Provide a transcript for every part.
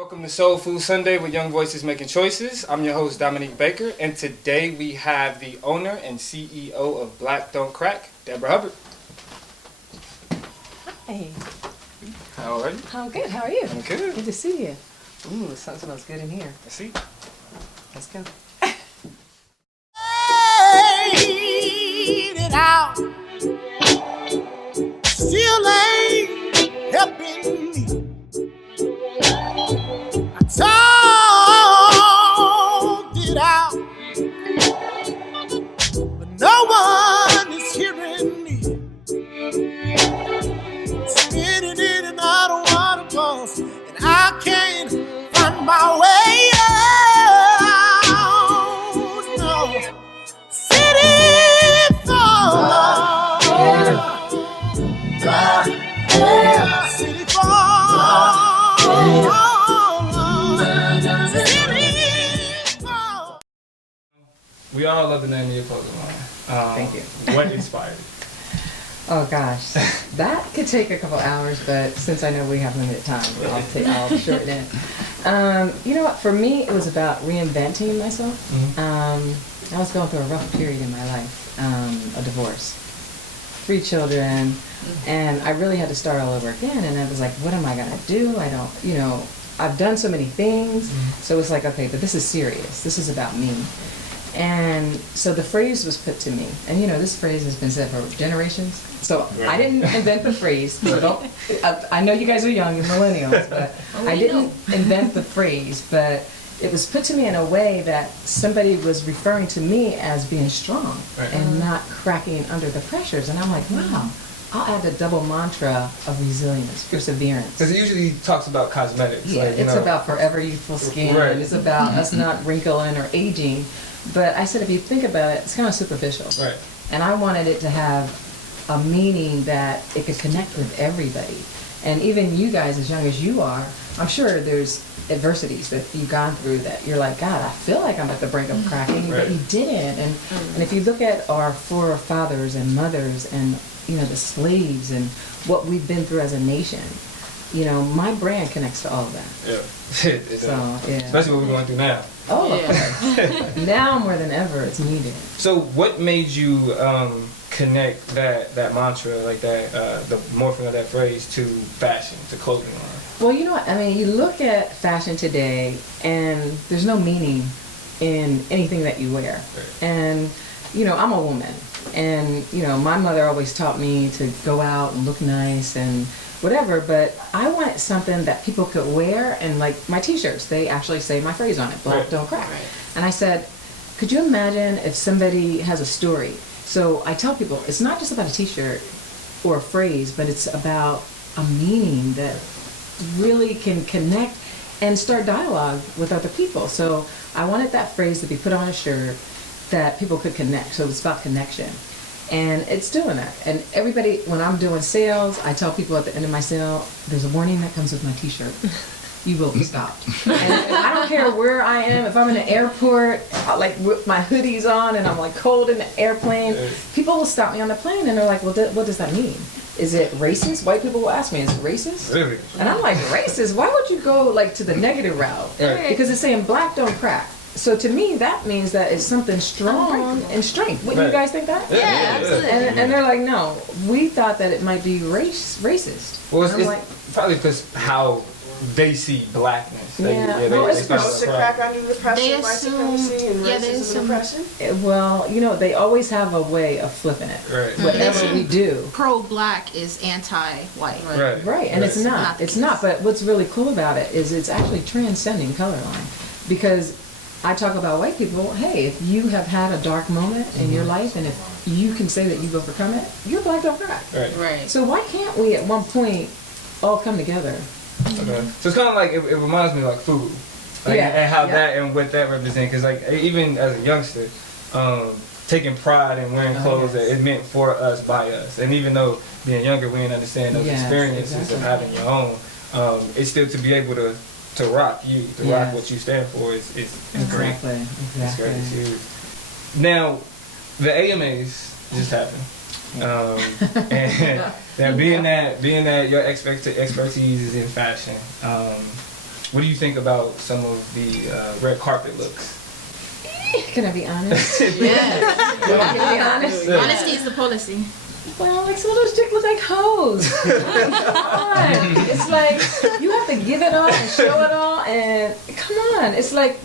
Welcome to Soul Food Sunday with Young Voices Making Choices. I'm your host, Dominique Baker, and today we have the owner and CEO of Black Don't Crack, Deborah Hubbard. Hi. How are you? I'm good. How are you? I'm good. Good to see you. Ooh, something smells good in here. I see. Let's go. It out. Still ain't helping me. I talked it out, but no one is hearing me. Spinning in and out of waterfalls, and I can't find my way out. No. City fall. City fall. We all love the name of your clothing line. Thank you. What inspired it? Oh gosh, that could take a couple hours, but since I know we have limited time, I'll shorten it. You know what? For me, it was about reinventing myself. I was going through a rough period in my life, a divorce, 3 children, and I really had to start all over again. And I was like, what am I gonna do? I've done so many things. So it's like, okay, but this is serious. This is about me. And so the phrase was put to me, and this phrase has been said for generations. So I didn't invent the phrase. So I know you guys are young, you're millennials, but I didn't invent the phrase. But it was put to me in a way that somebody was referring to me as being strong and not cracking under the pressures. And I'm like, wow. I'll add the double mantra of resilience, perseverance. Because it usually talks about cosmetics. Yeah, it's about forever youthful skin. Right. It's about us not wrinkling or aging. But I said, if you think about it, it's kind of superficial. Right. And I wanted it to have a meaning that it could connect with everybody. And even you guys, as young as you are, I'm sure there's adversities that you've gone through that you're like, God, I feel like I'm at the brink of cracking, but you didn't. And if you look at our forefathers and mothers and the slaves and what we've been through as a nation, my brand connects to all of that. Yeah. It does. So, yeah. Especially what we're going through now. Oh, yeah. Now more than ever, it's needed. So what made you connect that mantra, like that, the morphing of that phrase to fashion, to clothing line? Well, you know what? I mean, you look at fashion today, and there's no meaning in anything that you wear. Right. And, I'm a woman. And, my mother always taught me to go out and look nice and whatever, but I wanted something that people could wear, and like my t-shirts, they actually say my phrase on it, Black Don't Crack. Right. And I said, could you imagine if somebody has a story? So I tell people, it's not just about a t-shirt or a phrase, but it's about a meaning that really can connect and start dialogue with other people. So I wanted that phrase to be put on a shirt that people could connect. So it's about connection. And it's doing that. And everybody, when I'm doing sales, I tell people at the end of my sale, there's a warning that comes with my t-shirt. You will be stopped. And I don't care where I am. If I'm in an airport, like with my hoodies on and I'm like cold in the airplane, people will stop me on the plane and they're like, well, what does that mean? Is it racist? White people will ask me, is it racist? Really? And I'm like, racist? Why would you go like to the negative route? Right. Because it's saying Black Don't Crack. So to me, that means that it's something strong and strength. Wouldn't you guys think that? Yeah, absolutely. And they're like, no, we thought that it might be racist. Well, it's like, probably because how they see blackness. Yeah. Well, it's supposed to crack under depression, white assume- supremacy, and yeah, they racism and oppression. well, they always have a way of flipping it. Right. Whatever we do. Pro-black is anti-white. Right. And it's not. It's not. But what's really cool about it is it's actually transcending color line. Because I talk about white people, hey, if you have had a dark moment in your life and if you can say that you've overcome it, you're Black Don't Crack. Right. So why can't we at one point all come together? Okay. So it's kind of like, it reminds me of like food. Like, and how that and what that represents. Because like, even as a youngster, taking pride in wearing clothes that it meant for us, by us. And even though being younger, we didn't understand those experiences of having your own, it's still to be able to rock you, rock what you stand for is great. Exactly. It's great. It's huge. Now, the AMAs just happened. And now being that your expertise is in fashion, what do you think about some of the red carpet looks? Can I be honest? Yeah. Can I be honest? Honesty is the policy. Well, like some of those chicks look like hoes. Come on. It's like you have to give it all and show it all, and come on. It's like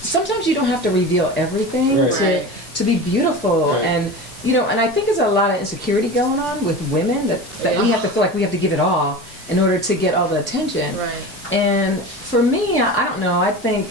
sometimes you don't have to reveal everything Right. to be beautiful, Right. and and I think there's a lot of insecurity going on with women that we have to feel like we have to give it all in order to get all the attention. Right. And for me, I don't know. I think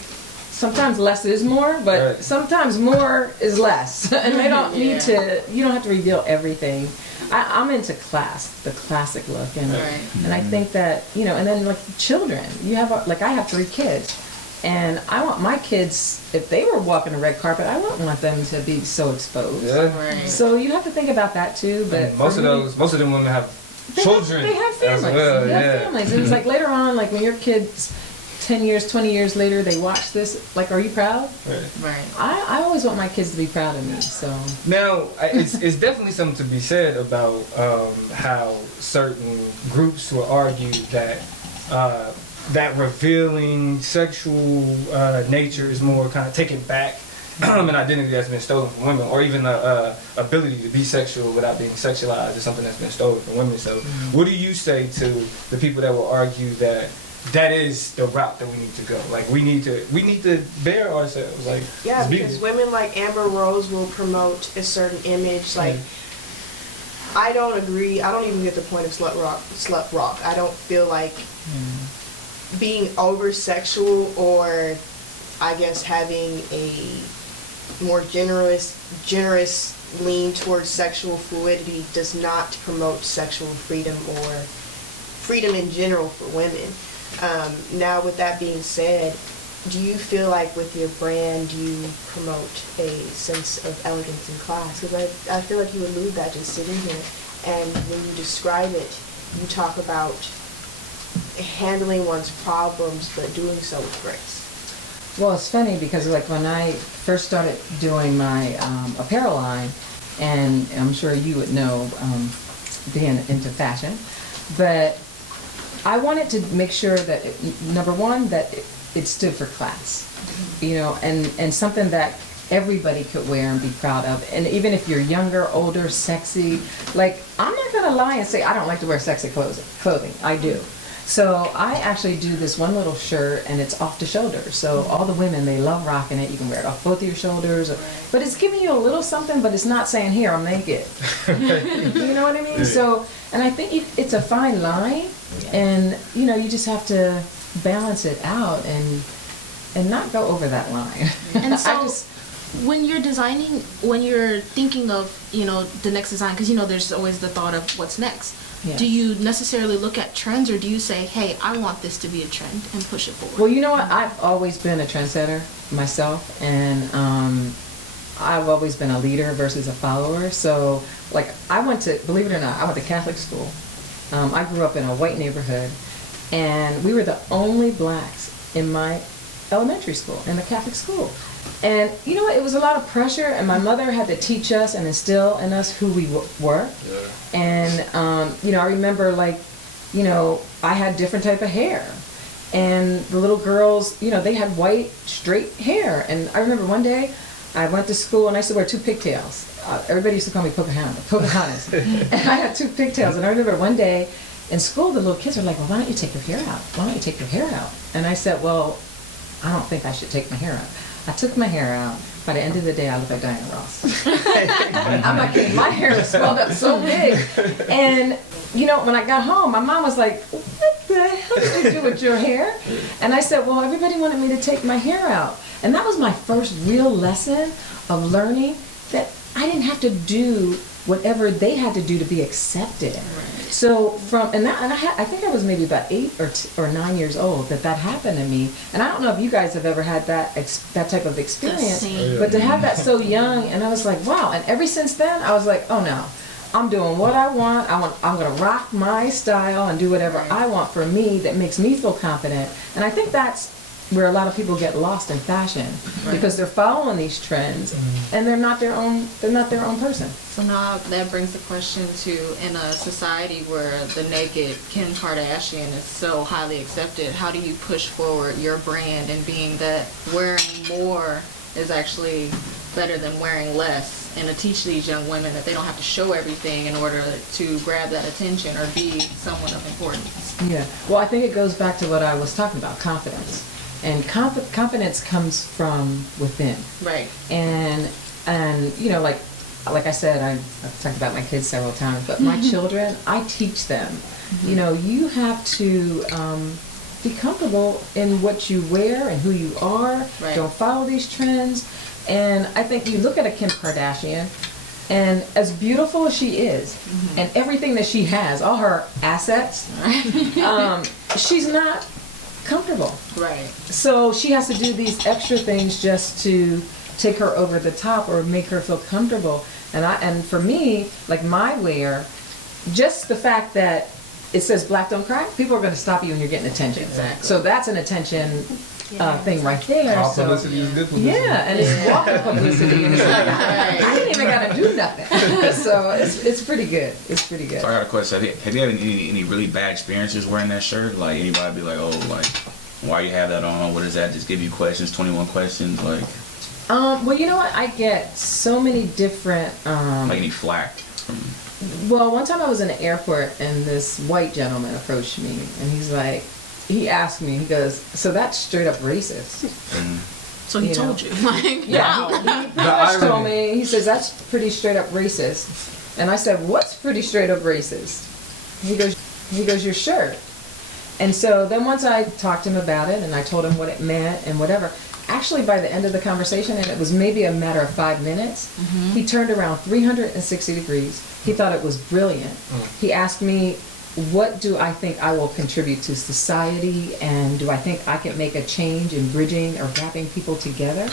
sometimes less is more, but Right. sometimes more is less. And they don't need to, you don't have to reveal everything. I'm into the classic look. And Right. and I think that, and then like children, I have 3 kids. And I want my kids, if they were walking the red carpet, I wouldn't want them to be so exposed. Yeah. Right. So you have to think about that too. But And most of them women have children. They have families. As well, They have families. And it's like later on, like when your kids, 10 years, 20 years later, they watch this, like, are you proud? Right. Right. I always want my kids to be proud of me, so. Now, it's definitely something to be said about how certain groups will argue that that revealing sexual nature is more kind of taken back, an identity that's been stolen from women, or even the ability to be sexual without being sexualized is something that's been stolen from women. So, what do you say to the people that will argue that is the route that we need to go? Like we need to bear ourselves. Like Yeah, because women like Amber Rose will promote a certain image. Like I don't agree. I don't even get the point of slut rock. I don't feel like being over sexual, or I guess having a more generous lean towards sexual fluidity does not promote sexual freedom or freedom in general for women. Now, with that being said, do you feel like with your brand you promote a sense of elegance and class? Because I feel like you elude that just sitting here. And when you describe it, you talk about handling one's problems, but doing so with grace. Well, it's funny because like when I first started doing my apparel line, and I'm sure you would know, being into fashion, but I wanted to make sure that, number one, that it stood for class, and something that everybody could wear and be proud of. And even if you're younger, older, sexy, like, I'm not going to lie and say I don't like to wear sexy clothing. I do. So I actually do this one little shirt, and it's off the shoulders. So all the women, they love rocking it. You can wear it off both of your shoulders. But it's giving you a little something, but it's not saying, here, I'm naked. You know what I mean? So, and I think it's a fine line. And, you just have to balance it out and not go over that line. And so when you're designing, when you're thinking of, the next design, because, there's always the thought of what's next. Yes. Do you necessarily look at trends, or do you say, hey, I want this to be a trend and push it forward? Well, you know what? I've always been a trendsetter myself, and I've always been a leader versus a follower. So, like, believe it or not, I went to Catholic school. I grew up in a white neighborhood, and we were the only blacks in my elementary school, in the Catholic school. And you know what? It was a lot of pressure, and my mother had to teach us and instill in us who we were. Yeah. And I remember, like, I had different type of hair, and the little girls, they had white straight hair. And I remember one day I went to school and I used to wear 2 pigtails. Everybody used to call me Pocahontas. And I had 2 pigtails. And I remember one day in school, the little kids were like, well, why don't you take your hair out? Why don't you take your hair out? And I said, well, I don't think I should take my hair out. I took my hair out. By the end of the day, I looked like Diana Ross. I'm not kidding. My hair was swelled up so big. And, when I got home, my mom was like, what the hell did you do with your hair? And I said, well, everybody wanted me to take my hair out. And that was my first real lesson of learning that I didn't have to do whatever they had to do to be accepted. Right. So I think I was maybe about 8 or 9 years old that happened to me. And I don't know if you guys have ever had that type of experience, but to have that so young, and I was like, wow. And ever since then, I was like, oh no, I'm doing what I want. I'm going to rock my style and do whatever I want for me that makes me feel confident. And I think that's where a lot of people get lost in fashion because they're following these trends and they're not their own person. So now that brings the question to, in a society where the naked Kim Kardashian is so highly accepted, how do you push forward your brand and being that wearing more is actually better than wearing less, and to teach these young women that they don't have to show everything in order to grab that attention or be someone of importance? Yeah. Well, I think it goes back to what I was talking about, confidence. And confidence comes from within. Right. And you know, like I said, I've talked about my kids several times, but my children, I teach them, you know, you have to be comfortable in what you wear and who you are. Right. Don't follow these trends. And I think you look at a Kim Kardashian, and as beautiful as she is, and everything that she has, all her assets, she's not comfortable. Right. So she has to do these extra things just to take her over the top or make her feel comfortable. And for me, like my wear, just the fact that it says black don't crack, people are going to stop you when you're getting attention. Exactly. So that's an attention thing right there. All So, publicity is good publicity. yeah, and it's walking publicity. And it's like, I didn't even got to do nothing. So it's pretty good. It's pretty good. So I got a question. Have you had any really bad experiences wearing that shirt? Like anybody be like, oh, like, why you have that on? What is that? Just give you questions, 21 questions, like. Well, you know what? I get so many different. Like any flack from. Well, one time I was in an airport and this white gentleman approached me and he's like, he asked me, he goes, so that's straight up racist. So he You told know. you. Like, Yeah, wow. he pretty much told me, he says, that's pretty straight up racist. And I said, what's pretty straight up racist? He goes, your shirt. And so then once I talked to him about it and I told him what it meant and whatever, actually by the end of the conversation, and it was maybe a matter of 5 minutes, he turned around 360 degrees. He thought it was brilliant. He asked me, what do I think I will contribute to society, and do I think I can make a change in bridging or wrapping people together?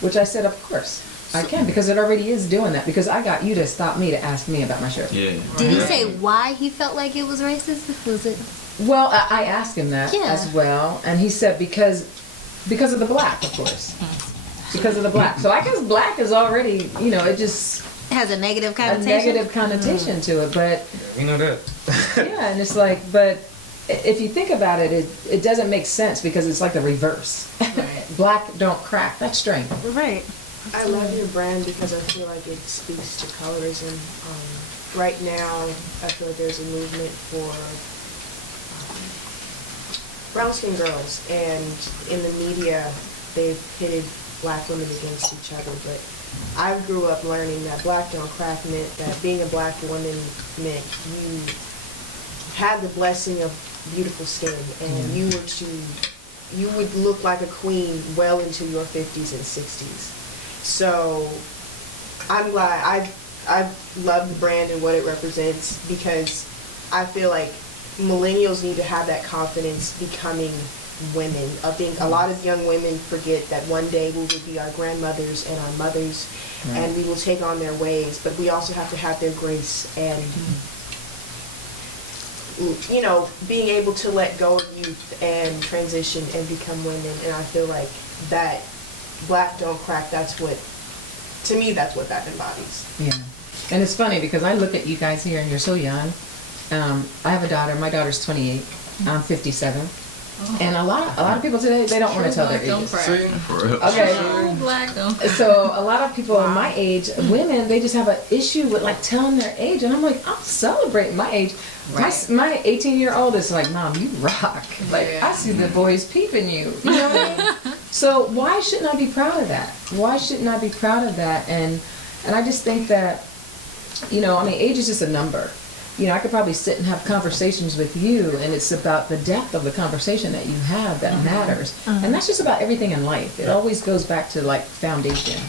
Which I said, of course I can, because it already is doing that, because I got you to stop me to ask me about my shirt. Yeah. Did he say why he felt like it was racist? Was it? Well, I asked him that Yeah. as well, and he said because of the black, of course. Because of the black. So I guess black is already, you know, it just Has a negative a connotation? negative connotation to it, but We know that. yeah, and it's like, but if you think about it, it doesn't make sense because it's like the reverse. Right. Black don't crack. That's strength. Right. I love your brand because I feel like it speaks to colorism. Right now, I feel like there's a movement for brown skin girls, and in the media, they've pitted black women against each other. But I grew up learning that black don't crack meant that being a black woman meant you had the blessing of beautiful skin, and you would look like a queen well into your 50s and 60s. So I'm glad I love the brand and what it represents, because I feel like millennials need to have that confidence becoming women. I think a lot of young women forget that one day we will be our grandmothers and our mothers, and we will take on their ways, but we also have to have their grace and you know, being able to let go of youth and transition and become women. And I feel like that black don't crack, that's what, to me, that's what that embodies. Yeah. And it's funny because I look at you guys here and you're so young. I have a daughter. My daughter's 28. I'm 57. And a lot of people today, they don't want to tell their ages. See? For real. Okay. Black though. So a lot of people my age, women, they just have an issue with like telling their age, and I'm like, I'm celebrating my age. Right. My 18-year-old is like, Mom, you rock. Like I see the boys peeping you. You know what I mean? So why shouldn't I be proud of that? Why shouldn't I be proud of that? And I just think that, you know, I mean, age is just a number. You know, I could probably sit and have conversations with you, and it's about the depth of the conversation that you have that matters. And that's just about everything in life. It always goes back to, like, foundation.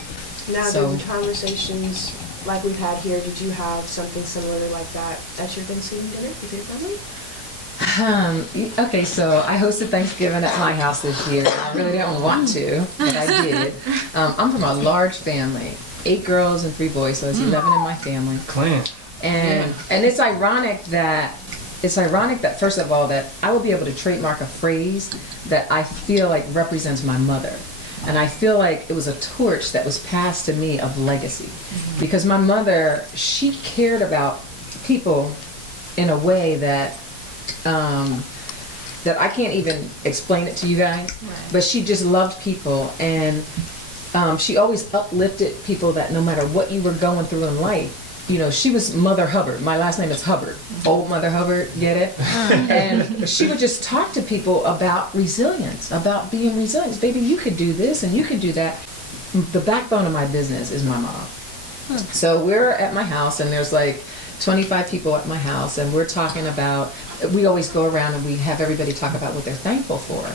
Now, So- did conversations like we've had here, did you have something similar like that at your Thanksgiving dinner with your family? Okay, so I hosted Thanksgiving at my house this year. I really didn't want to, but I did. I'm from a large family, 8 girls and 3 boys, so there's 11 in my family. Clan. And it's ironic that it's ironic that first of all that I will be able to trademark a phrase that I feel like represents my mother. And I feel like it was a torch that was passed to me of legacy. Because my mother, she cared about people in a way that that I can't even explain it to you guys. Right. But she just loved people, and she always uplifted people that no matter what you were going through in life, you know, she was Mother Hubbard. My last name is Hubbard. Old Mother Hubbard, get it? And she would just talk to people about resilience, about being resilient. Baby, you could do this and you could do that. The backbone of my business is my mom. So we're at my house, and there's like 25 people at my house, and we're talking about, we always go around and we have everybody talk about what they're thankful for.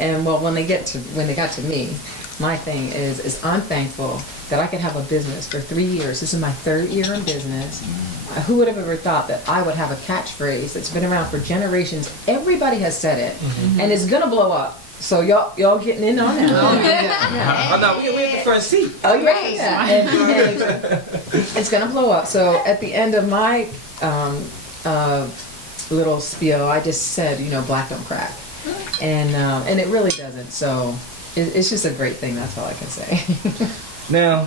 And well, when they got to me, my thing is I'm thankful that I could have a business for 3 years. This is my 3rd year in business. Who would have ever thought that I would have a catchphrase that's been around for generations? Everybody has said it, and it's gonna blow up. So y'all getting in on that? Oh no, we at the front seat. Oh, you're right. Yeah. And it's gonna blow up. So at the end of my little spiel, I just said, you know, black don't crack, and it really doesn't. So it's just a great thing. That's all I can say. Now,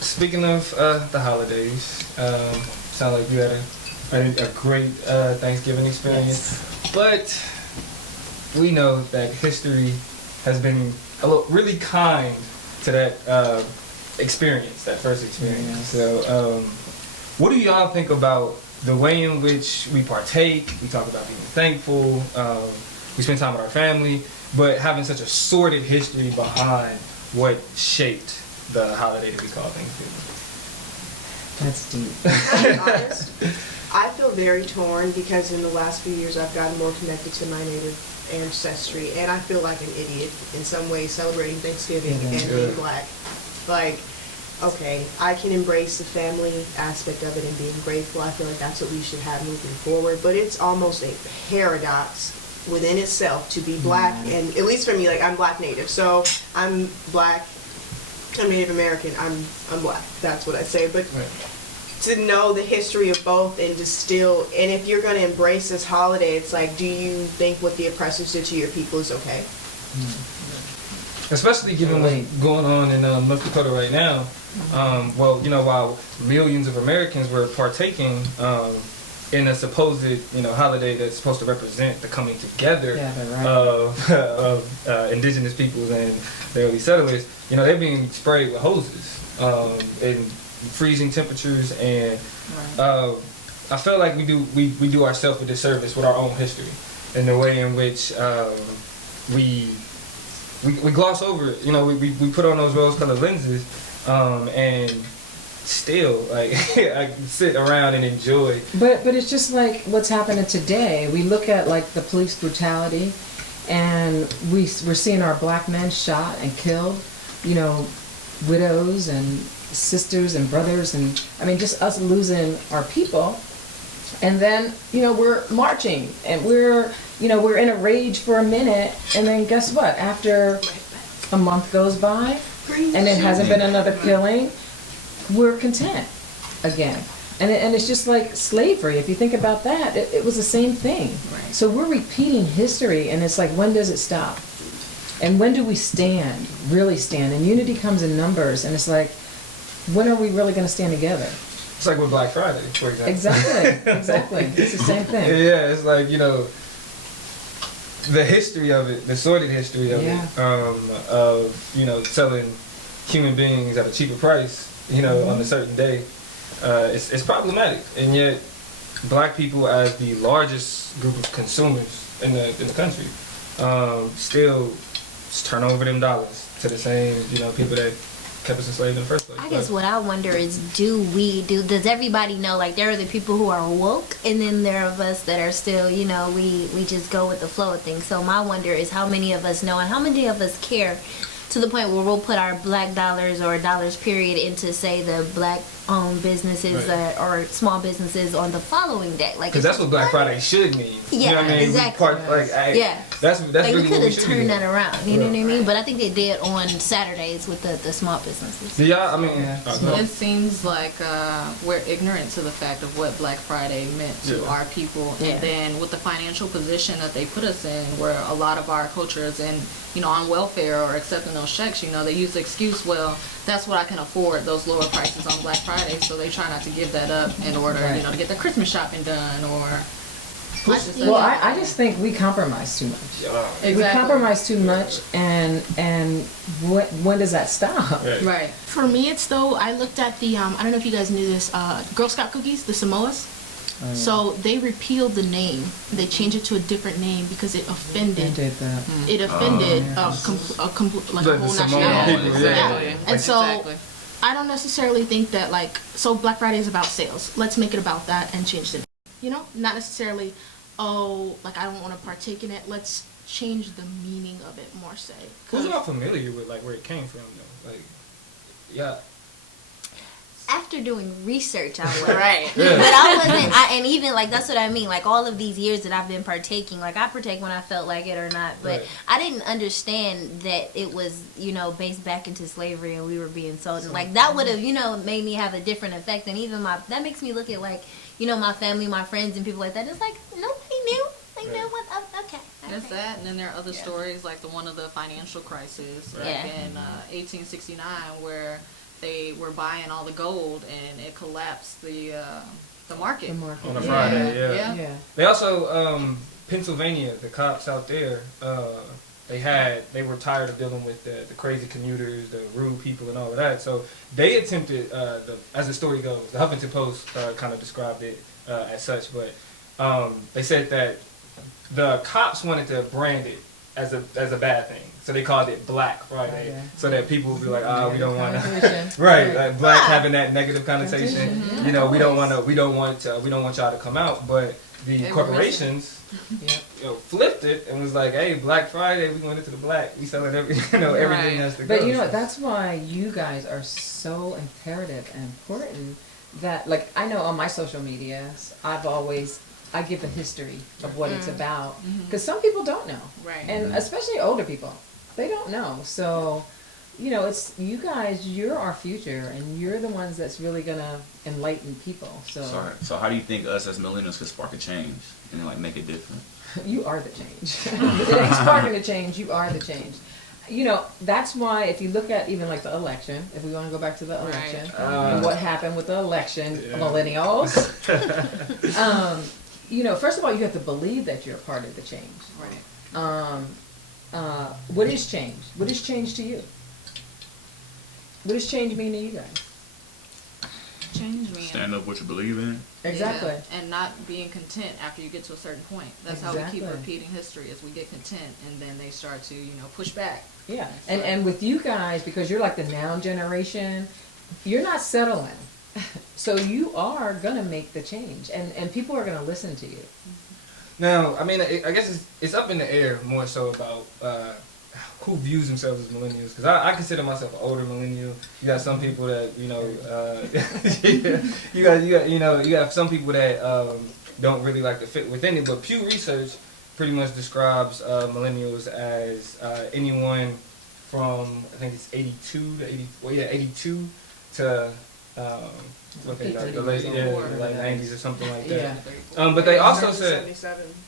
speaking of the holidays, sound like you had a great Thanksgiving experience, but we know that history has been really kind to that experience, that first experience. So, what do y'all think about the way in which we partake? We talk about being thankful, we spend time with our family, but having such a sordid history behind what shaped the holiday that we call Thanksgiving. That's deep. To be honest, I feel very torn because in the last few years I've gotten more connected to my native ancestry, and I feel like an idiot in some ways celebrating Thanksgiving and being black. Like, okay, I can embrace the family aspect of it and being grateful. I feel like that's what we should have moving forward, but it's almost a paradox within itself to be black, and at least for me, like, I'm black native, so I'm black, I'm Native American, I'm black, that's what I say, but to know the history of both and to still, and if you're going to embrace this holiday, it's like, do you think what the oppressors did to your people is okay? Especially given what's going on in North Dakota right now. Well, you know, while millions of Americans were partaking in a supposed, you know, holiday that's supposed to represent the coming together of indigenous peoples and the early settlers, you know, they're being sprayed with hoses in freezing temperatures, and I feel like we do ourselves a disservice with our own history in the way in which we gloss over it. You know, we put on those rose-colored lenses, and still, like, I can sit around and enjoy. But it's just like what's happening today. We look at like the police brutality, and we're seeing our black men shot and killed. You know, widows and sisters and brothers, and I mean, just us losing our people. And then, you know, we're marching, and we're in a rage for a minute, and then guess what? After a month goes by, and it hasn't been another killing, we're content again. And it's just like slavery. If you think about that, it was the same thing. Right. So we're repeating history, and it's like, when does it stop? And when do we stand, really stand? And unity comes in numbers, and it's like, when are we really going to stand together? It's like with Black Friday, for example. Exactly. It's the same thing. Yeah, it's like, you know, the history of it, the sordid history of it, of, you know, selling human beings at a cheaper price, you know, on a certain day, it's problematic. And yet, black people, as the largest group of consumers in the country, still turn over them dollars to the same, you know, people that kept us enslaved in the first place. I guess what I wonder is, does everybody know, like, there are the people who are woke, and then there are of us that are still, you know, we just go with the flow of things. So my wonder is how many of us know, and how many of us care to the point where we'll put our black dollars or dollars period into, say, the black own businesses or small businesses on the following day. Like, because that's what Black Friday should mean. Yeah, you know what I mean? exactly. That's like really we could what we have should turned be that doing. around. You know what I mean? But I think they did on Saturdays with the small businesses. Do y'all? I mean, It seems like we're ignorant to the fact of what Black Friday meant to our people, Yeah. and then with the financial position that they put us in, where a lot of our culture is in, on welfare or accepting those checks. They use the excuse, well, that's what I can afford, those lower prices on Black Friday, so they try not to give that up in order, to get their Christmas shopping done or. I just think we compromise too much. Exactly. We compromise too much, and when does that stop? Right. For me, it's though, I looked at the, I don't know if you guys knew this, Girl Scout cookies, the Samoas. So they repealed the name. They changed it to a different name because it offended. Did that. It offended a whole nationality. People, Yeah. And so Exactly. I don't necessarily think that so Black Friday is about sales. Let's make it about that and change the, not necessarily, I don't want to partake in it. Let's change the meaning of it more so. who's not familiar with where it came from though? Yeah. After doing research, I was Right. but I wasn't. And even that's what I mean. All of these years that I've been partaking, I partake when I felt like it or not. But I didn't understand that it was based back into slavery and we were being sold. And that would have made me have a different effect. And even that makes me look at my family, my friends, and people like that. It's nobody knew. They knew what. Okay. There's that, and then there are other stories like the one of the financial crisis in 1869 where they were buying all the gold and it collapsed the market. On a Friday, Yeah. They also Pennsylvania, the cops out there, they were tired of dealing with the crazy commuters, the rude people, and all of that. So they attempted, as the story goes, the Huffington Post kind of described it as such, but they said that the cops wanted to brand it as a bad thing. So they called it Black Friday, so that people would be like, we don't want to, right? Black having that negative connotation. We don't want y'all to come out. But the corporations, flipped it and was like, hey, Black Friday, we going into the black. We selling everything has to go. But that's why you guys are so imperative and important. That I know on my social medias, I give a history of what it's about because some people don't know, Right. And especially older people. They don't know. So, it's you guys, you're our future and you're the ones that's really going to enlighten people. So how do you think us as millennials could spark a change and make it different? You are the change. It ain't sparking a change. You are the change. That's why if you look at even the election, if we want to go back to the election and what happened with the election, millennials, first of all, you have to believe that you're a part of the change. Right. What is change? What is change to you? What does change mean to you guys? Change mean Stand up what you believe in. Exactly. Yeah, and not being content after you get to a certain point. That's how we keep repeating history, as we get content and then they start to, push back. Yeah. And with you guys, because you're the now generation, you're not settling. So you are going to make the change and people are going to listen to you. Now, I guess it's up in the air more so about who views themselves as millennials. Because I consider myself an older millennial. You got some people that you got some people that don't really like to fit within it. But Pew Research pretty much describes millennials as anyone from I think it's 82 to the late 90s or something like that. But they also said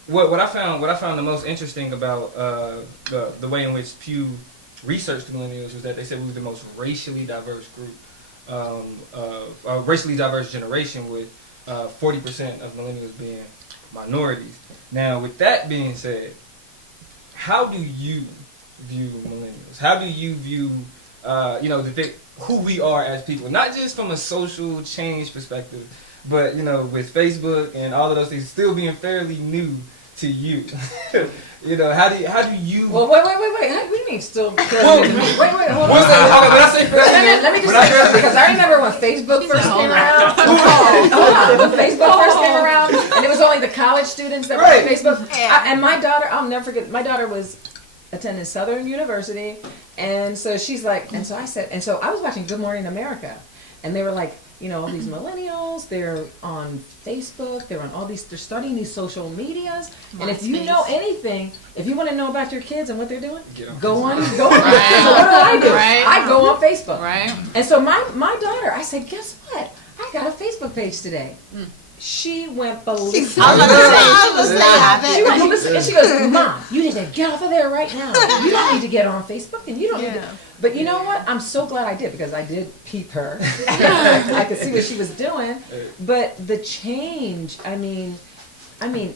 what I found the most interesting about the way in which Pew researched millennials was that they said we were the most racially diverse group, racially diverse generation, with 40% of millennials being minorities. Now, with that being said, how do you view millennials? How do you view who we are as people, not just from a social change perspective, but with Facebook and all of those things still being fairly new to you. How do you? Well, wait. What do you mean still? Wait, hold on. Let me just say something, because I remember when Facebook first came around. When Facebook first came around, and it was only the college students that were on Facebook. And my daughter, I'll never forget. My daughter was attending Southern University, and so she's like, and so I said, and so I was watching Good Morning America, and they were like, all these millennials, they're on Facebook, they're starting these social medias. And if you know anything, if you want to know about your kids and what they're doing, go on. Right. So what do? Right. I go on Facebook. Right. And so my daughter, I said, guess what? I got a Facebook page today. She went ballistic. I was about to say, She went ballistic, and she goes, Mom, you need to get off of there right now. You don't need to get on Facebook, and you don't need to. But you know what? I'm so glad I did, because I did peep her. I could see what she was doing. But the change, I mean,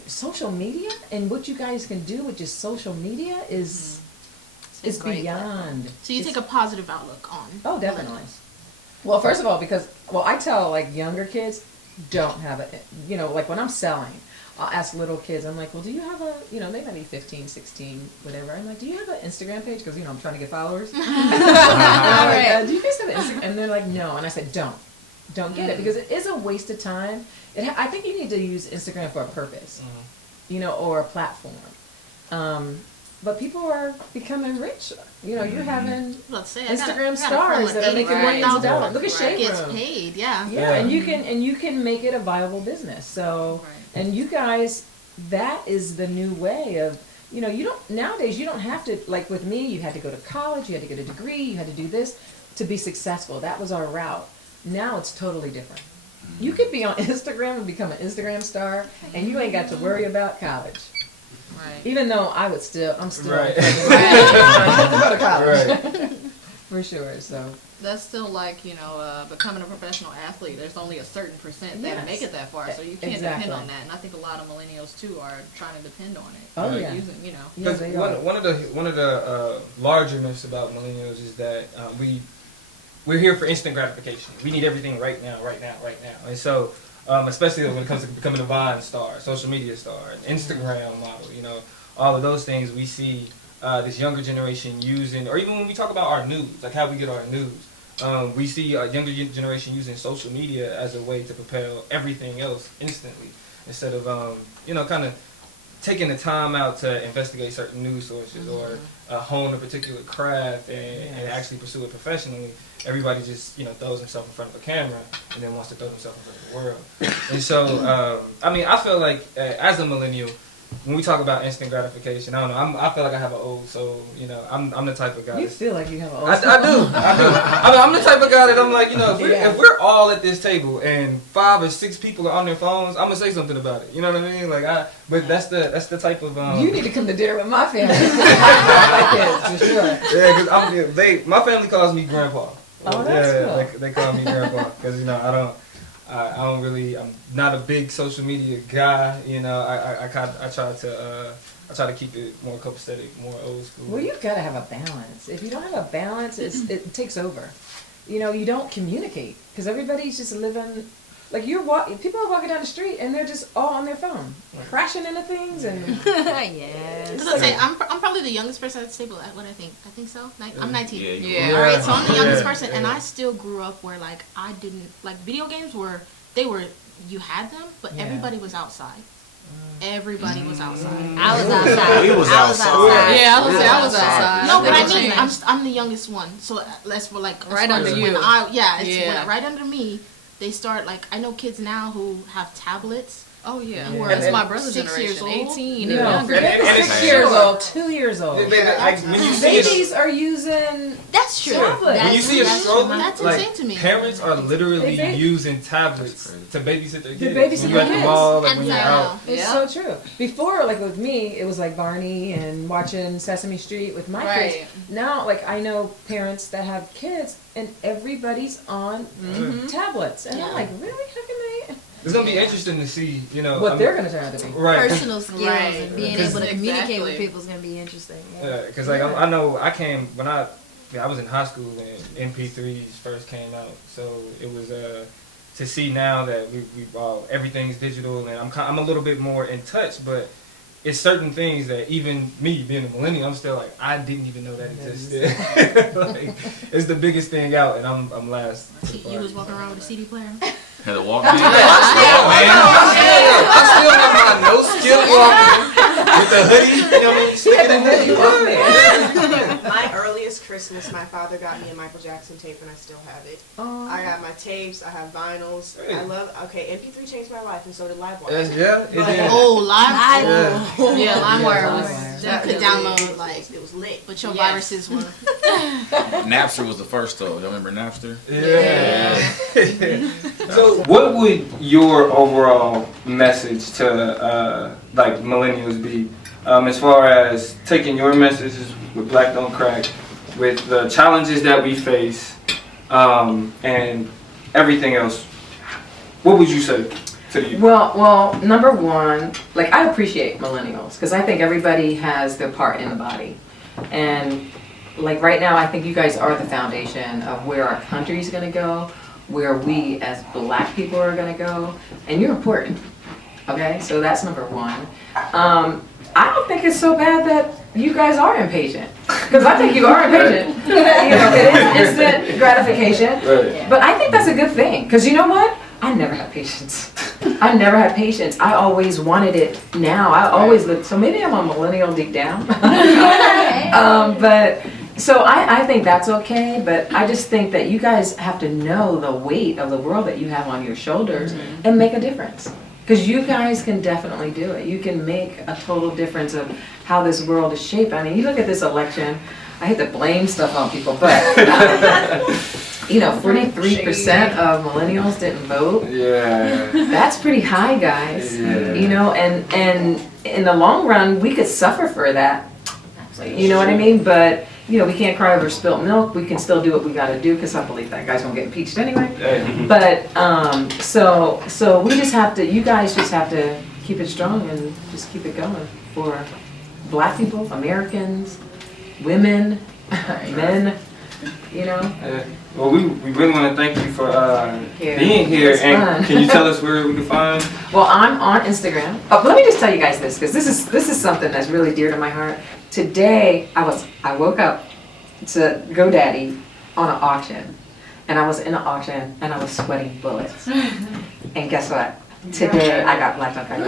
social media and what you guys can do with just social media is beyond. So you take a positive outlook on. Oh, definitely. Well, first of all, I tell like younger kids, don't have it. Like when I'm selling, I'll ask little kids, I'm like, well, do you have they might be 15, 16, whatever. I'm like, do you have an Instagram page? Because, I'm trying to get followers. Do you guys have an Instagram? And they're like, no. And I said, don't get it, because it is a waste of time. I think you need to use Instagram for a purpose, or a platform. But people are becoming rich. You're having Instagram stars that are making millions of dollars. Look at Shade Room. Gets paid, yeah. And you can make it a viable business. So, and you guys, that is the new way of, nowadays you don't have to, like with me, you had to go to college, you had to get a degree, you had to do this to be successful. That was our route. Now it's totally different. You could be on Instagram and become an Instagram star, and you ain't got to worry about college. Right. Even though I'm still right. to go to college. For sure. So that's still like, becoming a professional athlete. There's only a certain percent that make it that far, so you can't depend on that. And I think a lot of millennials too are trying to depend on it. Oh yeah. Using, Yes, they are. One of the larger myths about millennials is that we're here for instant gratification. We need everything right now. And so, especially when it comes to becoming a Vine star, social media star, an Instagram model, all of those things we see this younger generation using, or even when we talk about our news, like how we get our news, we see a younger generation using social media as a way to propel everything else instantly, instead of, kind of taking the time out to investigate certain news sources or hone a particular craft and actually pursue it professionally. Everybody just, throws himself in front of a camera and then wants to throw himself in front of the world. And so, I feel like as a millennial, when we talk about instant gratification, I don't know, I feel like I have an old soul, I'm the type of guy. You feel like you have an old soul? I do. I'm the type of guy that I'm like, if we're all at this table and 5 or 6 people are on their phones, I'm gonna say something about it. You know what I mean? But that's the type of. You need to come to dinner with my family. My kids, for sure. Yeah, because my family calls me grandpa. Oh, that's cool. They call me grandpa because I don't really. I'm not a big social media guy. I try to keep it more copacetic, more old school. Well, you've got to have a balance. If you don't have a balance, it takes over. You don't communicate because everybody's just living. Like people are walking down the street and they're just all on their phone, crashing into things and. Yes. I was say I'm probably the youngest person at the table. What I think. I think so. I'm 19. Yeah. All right, so I'm the youngest person, and I still grew up where I didn't video games you had them, but everybody was outside. Everybody was outside. I was outside. We was outside. Yeah, I was outside. No, but I mean, I'm the youngest one, so that's for right under you. Right under me. They start I know kids now who have tablets. Oh yeah, that's my brother's 6 generation, years old. 18 No, and younger. forget the 6 years old, 2 years old. Babies are using. That's true. tablets. When you see a stroller, that's insane to me. Parents are literally using tablets to babysit their kids. babysit when you're at the mall, when you're out. It's so true. Before, with me, it was Barney and watching Sesame Street with my kids. Now, I know parents that have kids and everybody's on tablets. And I'm like, really? How can they? It's going to be interesting to see, what they're going to turn out to be. Right. Personal skills and being able to communicate with people is going to be interesting. Because I know I came when I was in high school when MP3s first came out, so it was to see now that we everything's digital and I'm a little bit more in touch, but it's certain things that even me being a millennial, I'm still I didn't even know that existed. It's the biggest thing out, and I'm last. You was walking around with a CD player. Had to walk man. I still have my no skill walking with the hoodie. Sticking in the hoodie. My earliest Christmas, my father got me a Michael Jackson tape, and I still have it. Oh. I got my tapes. I have vinyls. Really? I love. Okay, MP3 changed my life, and so did LiveWire. Yeah, it did. Oh, live. Yeah, Yeah, LimeWire was. LimeWire. You could download like, It was lit. but your Yes. viruses were. Napster was the first though. Y'all remember Napster? Yeah. So, what would your overall message to like millennials be, as far as taking your messages with Black Don't Crack, with the challenges that we face, and everything else? What would you say to the youth? Well, number one, like I appreciate millennials because I think everybody has their part in the body, and like right now, I think you guys are the foundation of where our country is going to go, where we as Black people are going to go, and you're important. Okay, so that's number one. I don't think it's so bad that you guys are impatient, because I think you are impatient. You know, it is instant gratification, Right. but I think that's a good thing, because you know what? I never had patience. I never had patience. I always wanted it now. I always looked, so maybe I'm a millennial deep down. But so I think that's okay, but I just think that you guys have to know the weight of the world that you have on your shoulders and make a difference. Because you guys can definitely do it. You can make a total difference of how this world is shaped. I mean, you look at this election, I hate to blame stuff on people, but you know, 43% of millennials didn't vote. Yeah. That's pretty high, guys. Yeah. You know, and in the long run, we could suffer for that. You know what I mean? But you know, we can't cry over spilt milk. We can still do what we got to do, because I believe that guy's gonna get impeached anyway. But so we just have to. You guys just have to keep it strong and just keep it going for Black people, Americans, women, men. You know. Well, we really want to thank you for Here. being here. It's And fun. can you tell us where we can find? Well, I'm on Instagram. Oh, let me just tell you guys this, because this is something that's really dear to my heart. Today, I woke up to GoDaddy on an auction, and I was in an auction, and I was sweating bullets. And guess what? Today, I got Black Don't Crack. So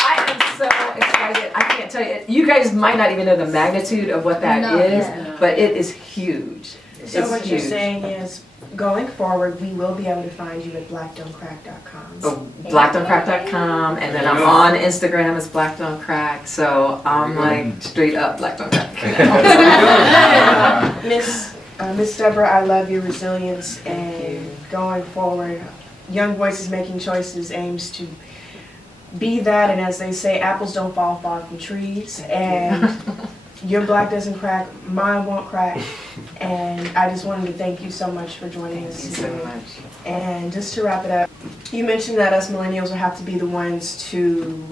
I am so excited. I can't tell you. You guys might not even know the magnitude of what that is, but it is huge. So It's what you're huge. saying is, going forward, we will be able to find you at blackdon'tcrack.com. Oh, blackdon'tcrack.com, and then I'm on Instagram as Black Don't Crack, so I'm like straight up Black Don't Crack. Miss Deborah, I love your resilience, and going forward, Young Voices Making Choices aims to be that, and as they say, apples don't fall far from trees, and your Black doesn't crack, mine won't crack, and I just wanted to thank you so much for joining us Thank you today. so much. And just to wrap it up, you mentioned that us millennials will have to be the ones to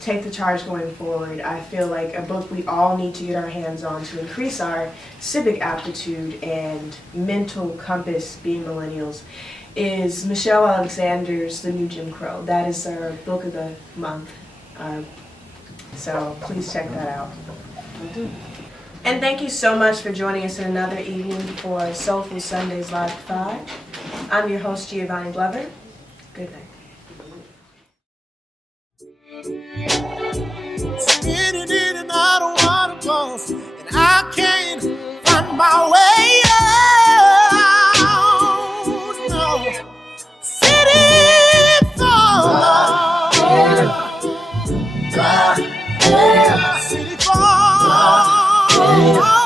take the charge going forward. I feel like a book we all need to get our hands on to increase our civic aptitude and mental compass being millennials is Michelle Alexander's The New Jim Crow. That is our book of the month. So please check that out. And thank you so much for joining us in another evening for Soulful Sundays Live at 5. I'm your host, Giavanni Glover. Good night. Spinning in and out of waterfalls, and I can't find my way out. No, city falls, city falls.